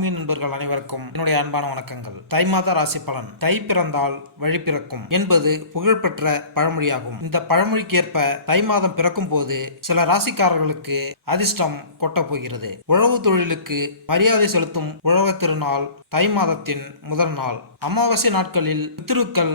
ஆன்மீக நண்பர்கள் அனைவருக்கும் என்னுடைய அன்பான வணக்கங்கள். தை மாத ராசி பலன். தை பிறந்தால் வழி பிறக்கும் என்பது புகழ்பெற்ற பழமொழியாகும். இந்த பழமொழிக்கேற்ப தை மாதம் பிறக்கும் போது சில ராசிக்காரர்களுக்கு அதிர்ஷ்டம் கொட்ட போகிறது. உழவு தொழிலுக்கு மரியாதை செலுத்தும் உழவர் திருநாள் தை மாதத்தின் முதல் நாள். அமாவாசை நாட்களில் பித்ருக்கள்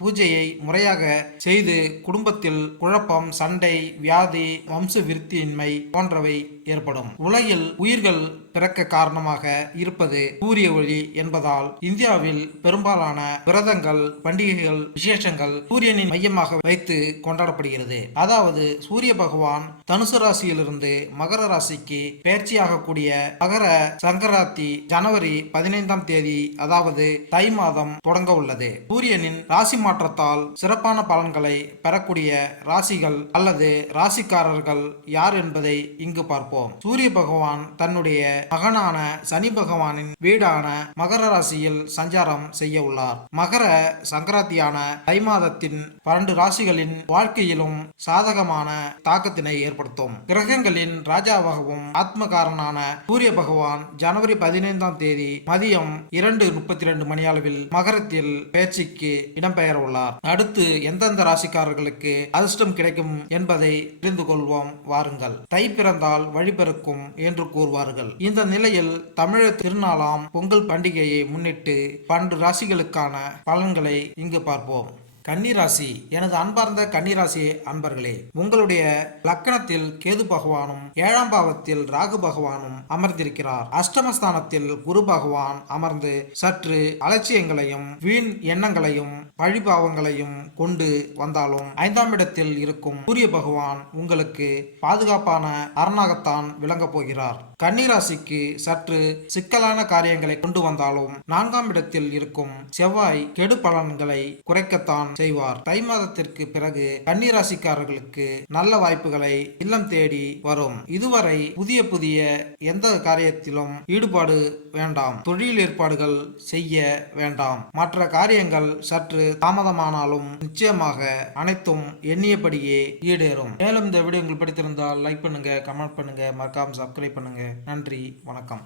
பூஜையை முறையாக செய்து குடும்பத்தில் குழப்பம், சண்டை, வியாதி, வம்ச விருத்தியின்மை போன்றவை ஏற்படும். உலகில் உயிர்கள் பிறக்க காரணமாக இருப்பது சூரிய ஒளி என்பதால் இந்தியாவில் பெரும்பாலான விரதங்கள், பண்டிகைகள், விசேஷங்கள் சூரியனின் மையமாக வைத்து கொண்டாடப்படுகிறது. அதாவது சூரிய பகவான் தனுசு ராசியிலிருந்து மகர ராசிக்கு பெயர்ச்சியாகக்கூடிய மகர சங்கராந்தி ஜனவரி 15ஆம் தேதி, அதாவது தை மாதம் தொடங்க உள்ளது. சூரியனின் ராசி மாற்றத்தால் சிறப்பான பலன்களை பெறக்கூடிய ராசிகள் அல்லது ராசிக்காரர்கள் யார் என்பதை இங்கு பார்ப்போம். சூரிய பகவான் தன்னுடைய மகனான சனி பகவானின் வீடான மகர ராசியில் சஞ்சாரம் செய்ய உள்ளார். மகர சங்கராந்தியான தை மாதத்தின் 12 ராசிகளின் வாழ்க்கையிலும் சாதகமான தாக்கத்தினை ஏற்படுத்தும். கிரகங்களின் ராஜாவாகவும் ஆத்மகாரனான சூரிய பகவான் ஜனவரி 15ஆம் தேதி மதியம் 2:32 மணியளவில் மகரத்தில் பெயர்ச்சிக்கு இடம்பெயர உள்ளார். அடுத்து எந்தெந்த ராசிக்காரர்களுக்கு அதிர்ஷ்டம் கிடைக்கும் என்பதை தெரிந்து கொள்வோம் வாருங்கள். தை பிறந்தால் வழிபிறக்கும் என்று கூறுவார்கள். இந்த நிலையில் தமிழர் திருநாளாம் பொங்கல் பண்டிகையை முன்னிட்டு 12 ராசிகளுக்கான பலன்களை இங்கு பார்ப்போம். கன்னிராசி. எனது அன்பார்ந்த கன்னிராசி அன்பர்களே, உங்களுடைய லக்கணத்தில் கேது பகவானும் 7ஆம் பாவத்தில் ராகு பகவானும் அமர்ந்திருக்கிறார். அஷ்டமஸ்தானத்தில் குரு பகவான் அமர்ந்து சற்று அலட்சியங்களையும் வீண் எண்ணங்களையும் பழிபாவங்களையும் கொண்டு வந்தாலும் 5ஆம் இடத்தில் இருக்கும் சூரிய பகவான் உங்களுக்கு பாதுகாப்பான அரணாகத்தான் விளங்கப் போகிறார். கன்னிராசிக்கு சற்று சிக்கலான காரியங்களை கொண்டு வந்தாலும் 4ஆம் இடத்தில் இருக்கும் செவ்வாய் கெடு பலன்களை குறைக்கத்தான் செய்வார். தை மாதத்திற்கு பிறகு கன்னிராசிக்காரர்களுக்கு நல்ல வாய்ப்புகளை இல்லம் தேடி வரும். இதுவரை புதிய எந்த காரியத்திலும் ஈடுபாடு வேண்டாம். தொழில் ஏற்பாடுகள் செய்ய வேண்டாம். மற்ற காரியங்கள் சற்று தாமதமானாலும் நிச்சயமாக அனைத்தும் எண்ணியபடியே ஈடேறும். மேலும் இந்த வீடியோ உங்களுக்கு பிடித்திருந்தால் லைக் பண்ணுங்க, கமெண்ட் பண்ணுங்க, மறக்காம சப்ஸ்கிரைப் பண்ணுங்க. நன்றி, வணக்கம்.